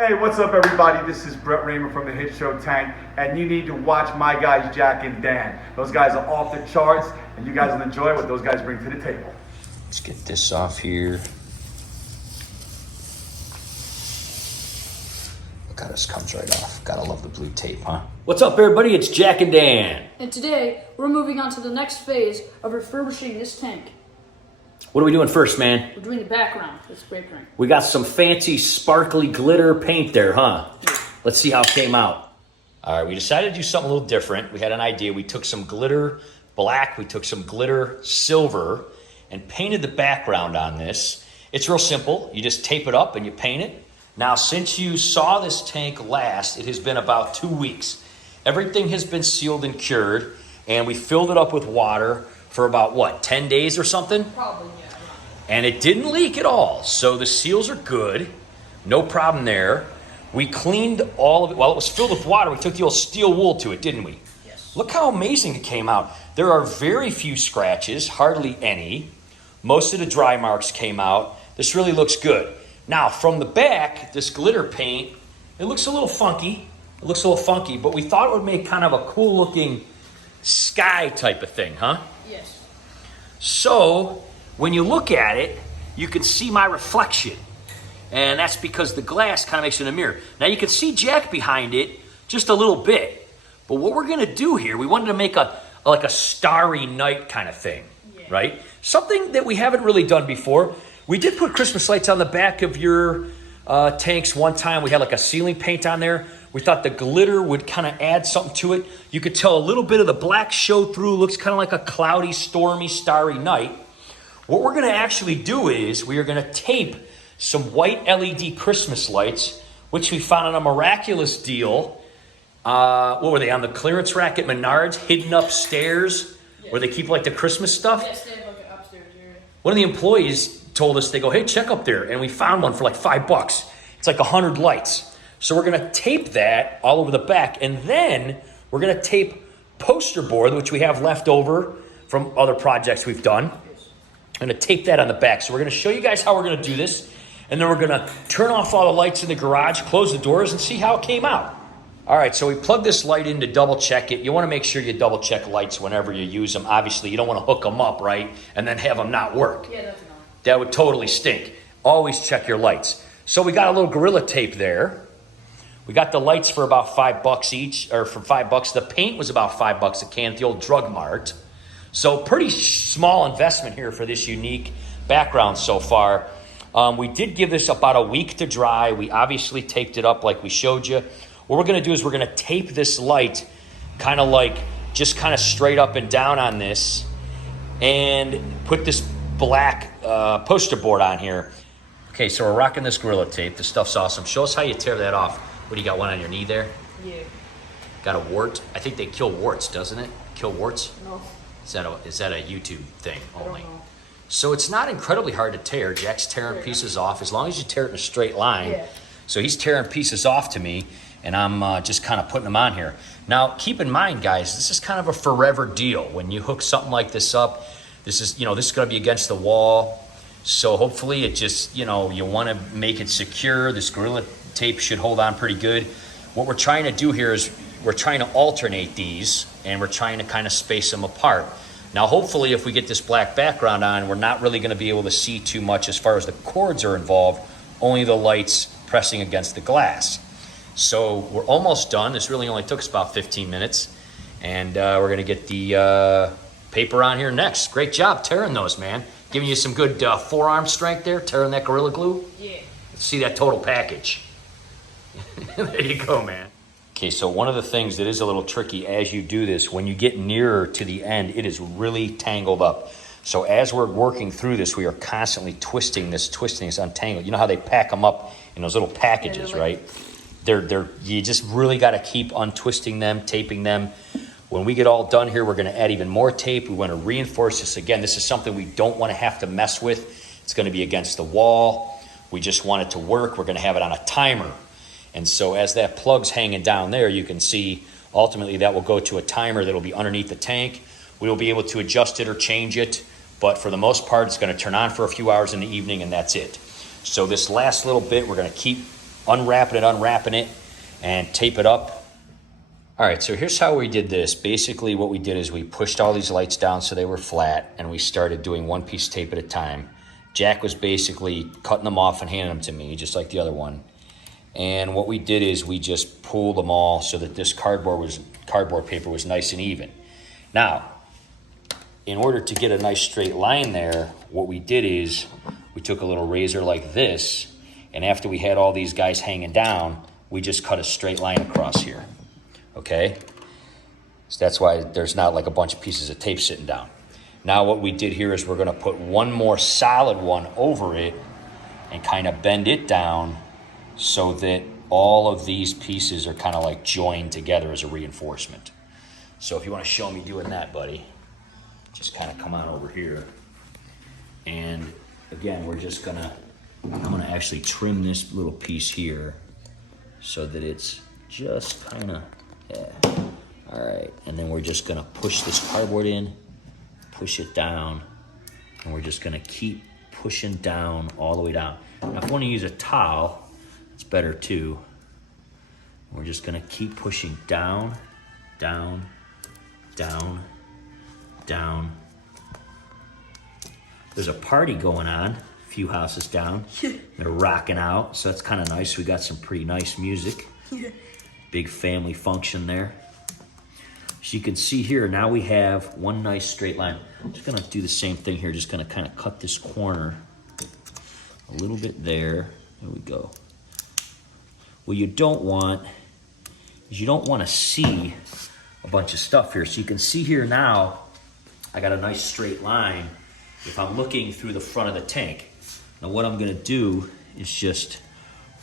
Hey, what's up everybody? This is Brett Raymer from the hit show Tank, and you need to watch my guys Jack and Dan. Those guys are off the charts, and you guys will enjoy what those guys bring to the table. Let's get this off here. Look how this comes right off. Gotta love the blue tape, huh? What's up everybody? It's Jack and Dan. And today, we're moving on to the next phase of refurbishing this tank. What are we doing first, man? We're doing the background, the spray paint. We got some fancy sparkly glitter paint there, huh? Yeah. Let's see how it came out. All right, we decided to do something a little different. We had an idea. We took some glitter black, we took some glitter silver, and painted the background on this. It's real simple. You just tape it up and you paint it. Now, since you saw this tank last, it has been about 2 weeks. Everything has been sealed and cured, and we filled it up with water for about, what, 10 days or something? Probably, yeah. And it didn't leak at all. So the seals are good. No problem there. We cleaned all of it. While it was filled with water, we took the old steel wool to it, didn't we? Yes. Look how amazing it came out. There are very few scratches, hardly any. Most of the dry marks came out. This really looks good. Now, from the back, this glitter paint, it looks a little funky. It looks a little funky, but we thought it would make kind of a cool looking sky type of thing, huh? Yes. So, when you look at it, you can see my reflection. And that's because the glass kind of makes it a mirror. Now you can see Jack behind it just a little bit. But what we're gonna do here, we wanted to make like a starry night kind of thing, right? Something that we haven't really done before. We did put Christmas lights on the back of your tanks one time. We had like a ceiling paint on there. We thought the glitter would kind of add something to it. You could tell a little bit of the black show through. Looks kind of like a cloudy, stormy, starry night. What we're gonna actually do is we are gonna tape some white LED Christmas lights, which we found on a miraculous deal. What were they, on the clearance rack at Menards, hidden upstairs, where they keep like the Christmas stuff? Yes, they have like an upstairs area. One of the employees told us, they go, hey, check up there. And we found one for like $5. It's like 100 lights. So we're gonna tape that all over the back, and then we're gonna tape poster board, which we have left over from other projects we've done. I'm gonna tape that on the back. So we're gonna show you guys how we're gonna do this, and then we're gonna turn off all the lights in the garage, close the doors, and see how it came out. All right, so we plugged this light in to double check it. You wanna make sure you double check lights whenever you use them. Obviously, you don't wanna hook them up, right? And then have them not work. Yeah, that's enough. That would totally stink. Always check your lights. So we got a little Gorilla Tape there. We got the lights for about $5 each, or for $5. The paint was about $5 a can at the old Drug Mart. So pretty small investment here for this unique background so far. We did give this about a week to dry. We obviously taped it up like we showed you. What we're gonna do is we're gonna tape this light kind of like, just kind of straight up and down on this, and put this black poster board on here. Okay, so we're rocking this Gorilla Tape. This stuff's awesome. Show us how you tear that off. What do you got, one on your knee there? Yeah. Got a wart? I think they kill warts, doesn't it? Kill warts? No. Is that a YouTube thing only? I don't know. So it's not incredibly hard to tear. Jack's tearing pieces off as long as you tear it in a straight line. Yeah. So he's tearing pieces off to me, and I'm just kind of putting them on here. Now, keep in mind, guys, this is kind of a forever deal. When you hook something like this up, this is going to be against the wall. So hopefully it just, you want to make it secure. This Gorilla Tape should hold on pretty good. What we're trying to do here is we're trying to alternate these, and we're trying to kind of space them apart. Now, hopefully, if we get this black background on, we're not really going to be able to see too much as far as the cords are involved, only the lights pressing against the glass. So we're almost done. This really only took us about 15 minutes, and we're going to get the paper on here next. Great job tearing those, man. Giving you some good forearm strength there, tearing that Gorilla Glue. Yeah. Let's see that total package. There you go, man. Okay, so one of the things that is a little tricky as you do this, when you get nearer to the end, it is really tangled up. So as we're working through this, we are constantly twisting this, untangled. You know how they pack them up in those little packages, right? You just really got to keep untwisting them, taping them. When we get all done here, we're going to add even more tape. We want to reinforce this again. This is something we don't want to have to mess with. It's going to be against the wall. We just want it to work. We're going to have it on a timer. And so as that plug's hanging down there, you can see ultimately that will go to a timer that'll be underneath the tank. We will be able to adjust it or change it, but for the most part, it's going to turn on for a few hours in the evening, and that's it. So this last little bit, we're going to keep unwrapping it, and tape it up. All right, so here's how we did this. Basically what we did is we pushed all these lights down so they were flat, and we started doing one piece tape at a time. Jack was basically cutting them off and handing them to me, just like the other one. And what we did is we just pulled them all so that this cardboard paper was nice and even. Now, in order to get a nice straight line there, what we did is we took a little razor like this, and after we had all these guys hanging down, we just cut a straight line across here, okay? So that's why there's not like a bunch of pieces of tape sitting down. Now what we did here is we're gonna put one more solid one over it and kind of bend it down so that all of these pieces are kind of like joined together as a reinforcement. So if you want to show me doing that, buddy, just kind of come on over here. And again, I'm gonna actually trim this little piece here so that it's just kind of, yeah. All right, and then we're just gonna push this cardboard in, push it down, and we're just gonna keep pushing down all the way down. Now if you wanna use a towel, it's better too. We're just gonna keep pushing down, down, down, down. There's a party going on, a few houses down. They're rocking out, so that's kind of nice. We got some pretty nice music. Big family function there. So you can see here, now we have one nice straight line. I'm just gonna do the same thing here, just gonna kind of cut this corner a little bit there. There we go. What you don't want is you don't want to see a bunch of stuff here. So you can see here now, I got a nice straight line if I'm looking through the front of the tank. Now what I'm gonna do is just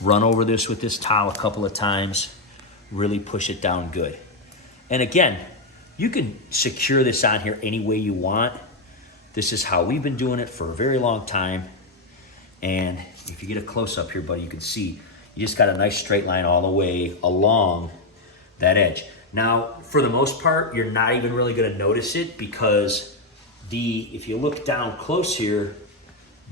run over this with this towel a couple of times, really push it down good. And again, you can secure this on here any way you want. This is how we've been doing it for a very long time. And if you get a close up here, buddy, you can see you just got a nice straight line all the way along that edge. Now, for the most part, you're not even really gonna notice it because if you look down close here,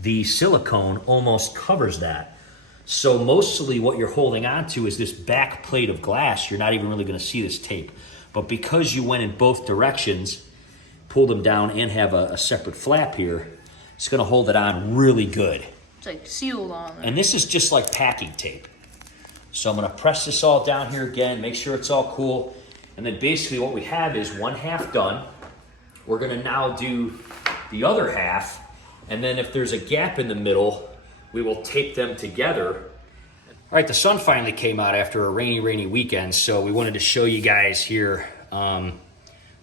the silicone almost covers that. So mostly what you're holding on to is this back plate of glass. You're not even really gonna see this tape. But because you went in both directions, pulled them down and have a separate flap here, it's gonna hold it on really good. It's like sealed on there. And this is just like packing tape. So I'm gonna press this all down here again, make sure it's all cool. And then basically what we have is one half done. We're gonna now do the other half. And then if there's a gap in the middle, we will tape them together. All right, the sun finally came out after a rainy weekend. So we wanted to show you guys here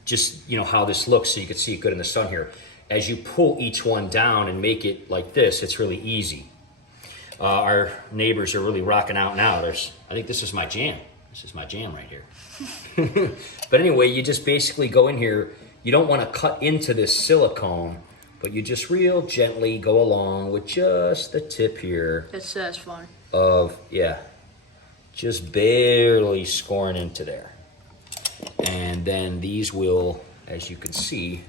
just how this looks so you can see it good in the sun here. As you pull each one down and make it like this, it's really easy. Our neighbors are really rocking out now. I think this is my jam. This is my jam right here. But anyway, you just basically go in here. You don't want to cut into this silicone, but you just real gently go along with just the tip here. It's satisfying. Just barely scoring into there. And then these will, as you can see,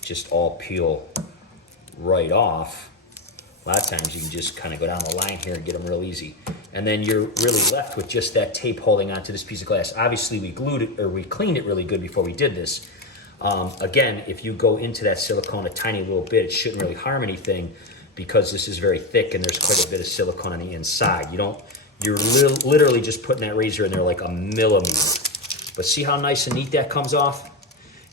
just all peel right off. A lot of times you can just kind of go down the line here and get them real easy. And then you're really left with just that tape holding onto this piece of glass. Obviously we glued it, or we cleaned it really good before we did this. Again, if you go into that silicone a tiny little bit, it shouldn't really harm anything because this is very thick and there's quite a bit of silicone on the inside. You're literally just putting that razor in there like a millimeter. But see how nice and neat that comes off?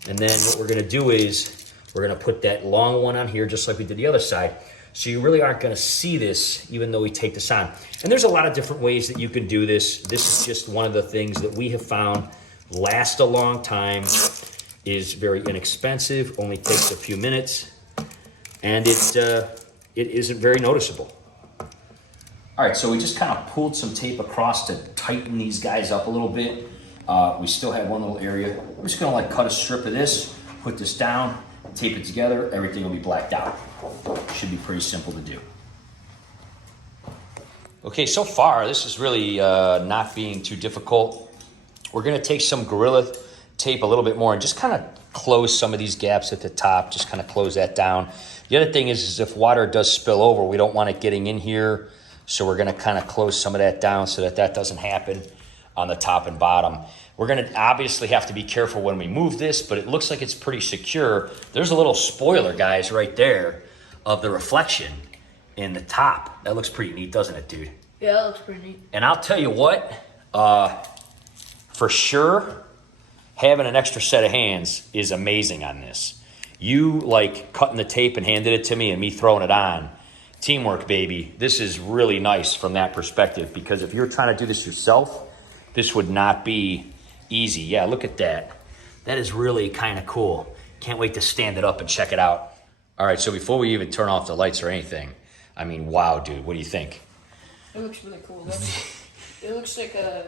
And then what we're gonna do is we're gonna put that long one on here just like we did the other side. So you really aren't gonna see this even though we take this on. And there's a lot of different ways that you can do this. This is just one of the things that we have found last a long time, is very inexpensive, only takes a few minutes, and it isn't very noticeable. All right, so we just kind of pulled some tape across to tighten these guys up a little bit. We still have one little area. We're just gonna cut a strip of this, put this down, tape it together, everything will be blacked out. Should be pretty simple to do. Okay, so far this is really not being too difficult. We're gonna take some Gorilla tape a little bit more and just kind of close some of these gaps at the top, just kind of close that down. The other thing is if water does spill over, we don't want it getting in here. So we're gonna kind of close some of that down so that that doesn't happen on the top and bottom. We're gonna obviously have to be careful when we move this, but it looks like it's pretty secure. There's a little spoiler, guys, right there of the reflection in the top. That looks pretty neat, doesn't it, dude? Yeah, that looks pretty neat. And I'll tell you what, for sure, having an extra set of hands is amazing on this. You like cutting the tape and handed it to me and me throwing it on. Teamwork, baby. This is really nice from that perspective, because if you're trying to do this yourself, this would not be easy. Yeah, look at that. That is really kind of cool. Can't wait to stand it up and check it out. All right, so before we even turn off the lights or anything, I mean, wow, dude, what do you think? It looks really cool. It looks like a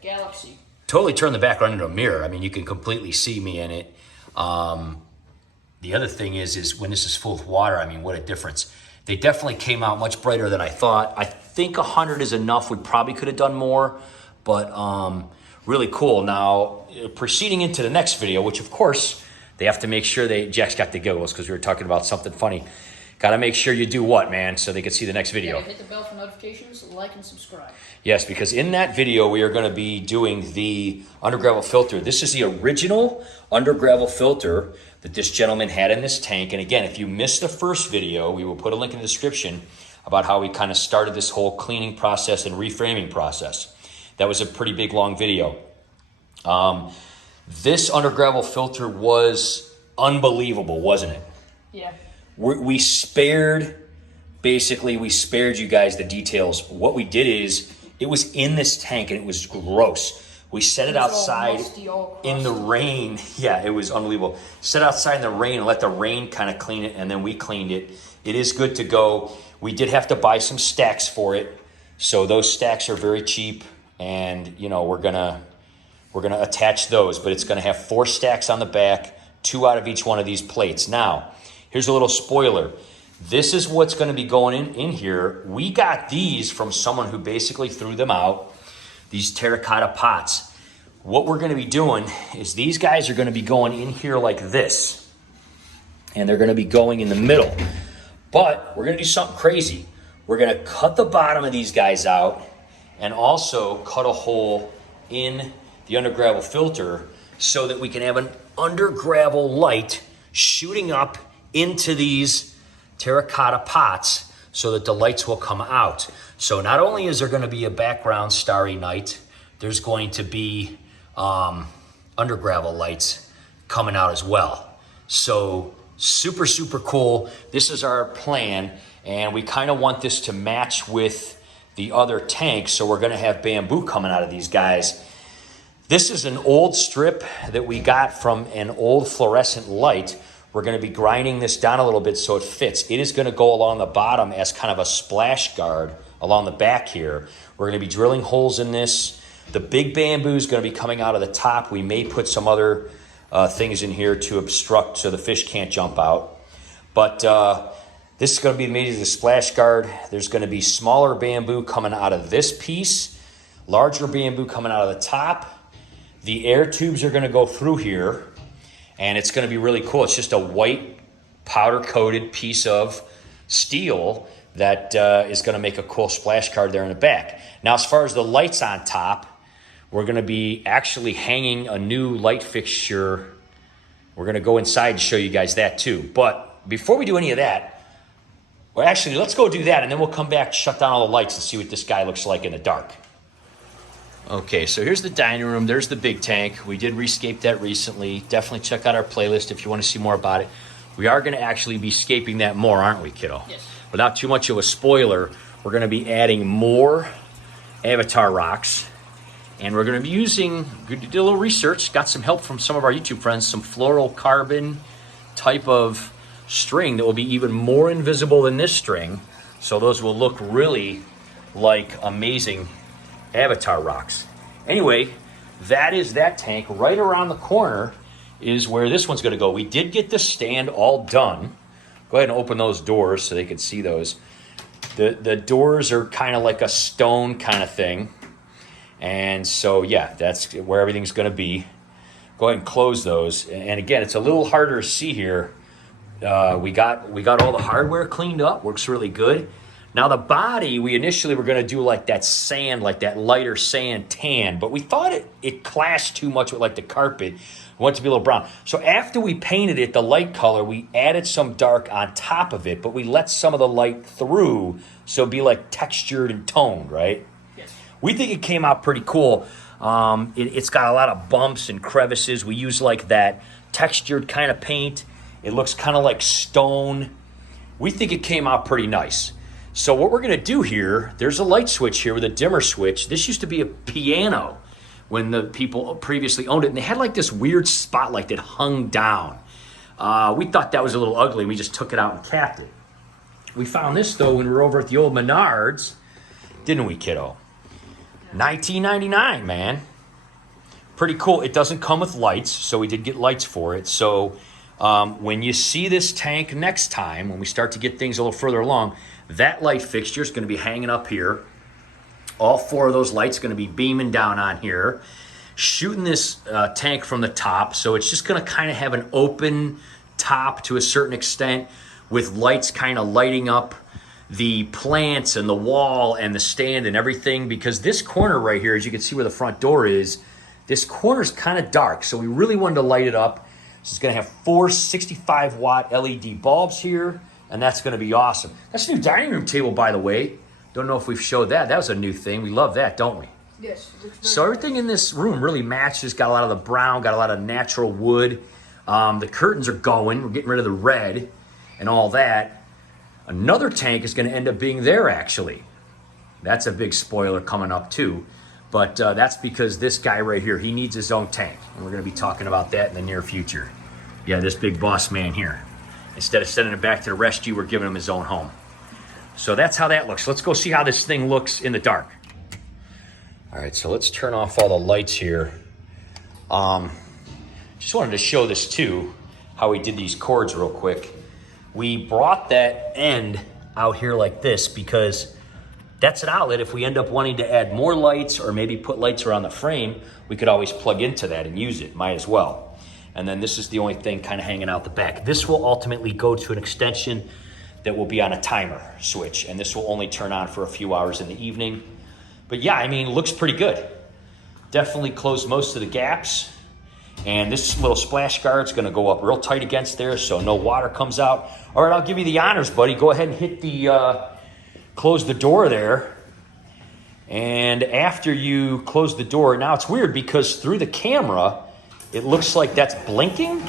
galaxy. Totally turn the background into a mirror. I mean, you can completely see me in it. The other thing is when this is full of water, I mean, what a difference. They definitely came out much brighter than I thought. I think 100 is enough. We probably could have done more, but really cool. Now, proceeding into the next video, which of course, they have to make sure Jack's got the giggles because we were talking about something funny. Got to make sure you do what, man, so they can see the next video. Yeah, hit the bell for notifications, like and subscribe. Yes, because in that video, we are going to be doing the under gravel filter. This is the original under gravel filter that this gentleman had in this tank. And again, if you missed the first video, we will put a link in the description about how we kind of started this whole cleaning process and reframing process. That was a pretty big, long video. This under gravel filter was unbelievable, wasn't it? Yeah. We spared you guys the details. What we did is, it was in this tank and it was gross. We set it outside in the rain. Yeah, it was unbelievable. Set outside in the rain and let the rain kind of clean it, and then we cleaned it. It is good to go. We did have to buy some stacks for it. So those stacks are very cheap, and you know, we're gonna attach those, but it's gonna have 4 stacks on the back, 2 out of each one of these plates. Now, here's a little spoiler. This is what's going to be going in here. We got these from someone who basically threw them out, these terracotta pots. What we're going to be doing is these guys are going to be going in here like this, and they're going to be going in the middle. But we're going to do something crazy. We're going to cut the bottom of these guys out and also cut a hole in the under gravel filter so that we can have an under gravel light shooting up into these terracotta pots so that the lights will come out. So not only is there going to be a background starry night, there's going to be under gravel lights coming out as well. So super, super cool. This is our plan, and we kind of want this to match with the other tank, so we're going to have bamboo coming out of these guys. This is an old strip that we got from an old fluorescent light. We're going to be grinding this down a little bit so it fits. It is going to go along the bottom as kind of a splash guard along the back here. We're going to be drilling holes in this. The big bamboo is going to be coming out of the top. We may put some other things in here to obstruct so the fish can't jump out. But this is going to be made as a splash guard. There's going to be smaller bamboo coming out of this piece, larger bamboo coming out of the top. The air tubes are going to go through here. And it's going to be really cool. It's just a white powder-coated piece of steel that is going to make a cool splash guard there in the back. Now, as far as the lights on top, we're going to be actually hanging a new light fixture. We're going to go inside and show you guys that too. But before we do any of that, well, actually, let's go do that, and then we'll come back, shut down all the lights, and see what this guy looks like in the dark. Okay, so here's the dining room. There's the big tank. We did rescape that recently. Definitely check out our playlist if you want to see more about it. We are going to actually be scaping that more, aren't we, kiddo? Yes. Without too much of a spoiler, we're going to be adding more avatar rocks. And we're going to be using, we did a little research, got some help from some of our YouTube friends, some fluorocarbon type of string that will be even more invisible than this string. So those will look really like amazing avatar rocks. Anyway, that is that tank. Right around the corner is where this one's going to go. We did get the stand all done. Go ahead and open those doors so they can see those. The doors are kind of like a stone kind of thing. And so, yeah, that's where everything's going to be. Go ahead and close those. And again, it's a little harder to see here. We got all the hardware cleaned up. Works really good. Now the body, we initially were gonna do like that sand, like that lighter sand tan, but we thought it clashed too much with like the carpet. We want it to be a little brown. So after we painted it the light color, we added some dark on top of it, but we let some of the light through so it'd be like textured and toned, right? Yes. We think it came out pretty cool. It's got a lot of bumps and crevices. We use like that textured kind of paint. It looks kind of like stone. We think it came out pretty nice. So what we're gonna do here, there's a light switch here with a dimmer switch. This used to be a piano when the people previously owned it, and they had like this weird spotlight that hung down. We thought that was a little ugly. We just took it out and capped it. We found this though when we were over at the old Menards, didn't we, kiddo? $19.99, man. Pretty cool. It doesn't come with lights, so we did get lights for it. So when you see this tank next time, when we start to get things a little further along, that light fixture is going to be hanging up here. All 4 of those lights going to be beaming down on here, shooting this tank from the top. So it's just going to kind of have an open top to a certain extent with lights kind of lighting up the plants and the wall and the stand and everything, because this corner right here, as you can see where the front door is, this corner is kind of dark. So we really wanted to light it up. So it's going to have 4 65-watt LED bulbs here, and that's going to be awesome. That's a new dining room table, by the way. Don't know if we've showed that. That was a new thing. We love that, don't we? Yes. It looks very So everything in this room really matches. Got a lot of the brown, got a lot of natural wood. The curtains are going. We're getting rid of the red and all that. Another tank is going to end up being there, actually. That's a big spoiler coming up, too. But that's because this guy right here, he needs his own tank. And we're going to be talking about that in the near future. Yeah, this big boss man here. Instead of sending him back to the rescue, we're giving him his own home. So that's how that looks. Let's go see how this thing looks in the dark. All right, so let's turn off all the lights here. Just wanted to show this too, how we did these cords real quick. We brought that end out here like this because that's an outlet. If we end up wanting to add more lights or maybe put lights around the frame, we could always plug into that and use it, might as well. And then this is the only thing kind of hanging out the back. This will ultimately go to an extension that will be on a timer switch, and this will only turn on for a few hours in the evening. But yeah, I mean, looks pretty good. Definitely closed most of the gaps. And this little splash guard's gonna go up real tight against there so no water comes out. All right, I'll give you the honors, buddy. Go ahead and hit the, close the door there. And after you close the door, now it's weird because through the camera, it looks like that's blinking,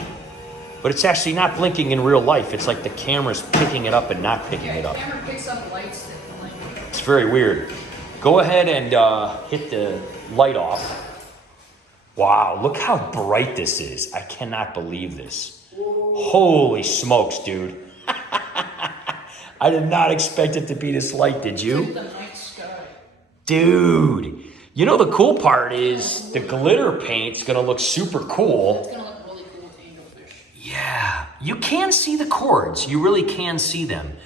but it's actually not blinking in real life. It's like the camera's picking it up and not picking it up. The camera picks up lights that blink. It's very weird. Go ahead and hit the light off. Wow, look how bright this is. I cannot believe this. Holy smokes, dude. I did not expect it to be this light, did you? It's like the night sky. Dude, you know the cool part is the glitter paint's gonna look super cool. It's gonna look really cool with angelfish. Yeah, you can see the cords. You really can see them.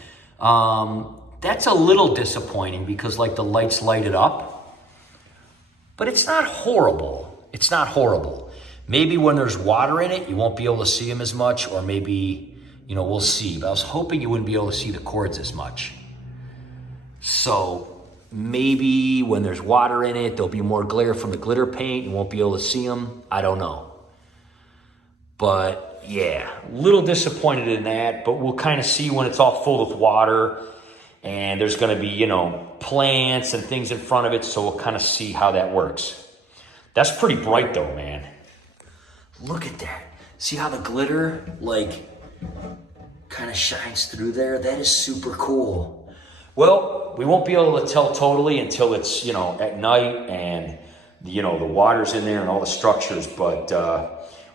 That's a little disappointing because like the lights light it up, but it's not horrible. It's not horrible. Maybe when there's water in it, you won't be able to see them as much, or maybe, you know, we'll see. But I was hoping you wouldn't be able to see the cords as much. So maybe when there's water in it, there'll be more glare from the glitter paint. You won't be able to see them. I don't know. But yeah, a little disappointed in that, but we'll kind of see when it's all full of water and there's going to be, you know, plants and things in front of it. So we'll kind of see how that works. That's pretty bright though, man. Look at that. See how the glitter like kind of shines through there? That is super cool. Well, we won't be able to tell totally until it's, you know, at night and, you know, the water's in there and all the structures. But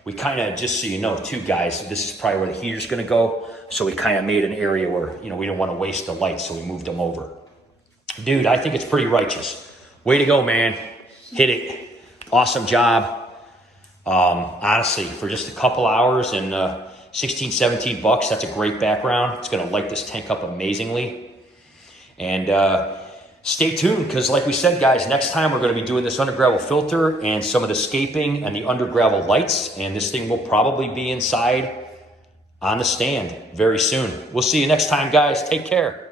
we kind of, just so you know too, guys, this is probably where the heater's going to go. So we kind of made an area where, you know, we didn't want to waste the lights. So we moved them over. Dude, I think it's pretty righteous. Way to go, man. Hit it. Awesome job. Honestly, for just a couple hours and 16, 17 bucks, that's a great background. It's going to light this tank up amazingly. And stay tuned because like we said, guys, next time we're going to be doing this under gravel filter and some of the scaping and the under gravel lights. And this thing will probably be inside on the stand very soon. We'll see you next time, guys. Take care.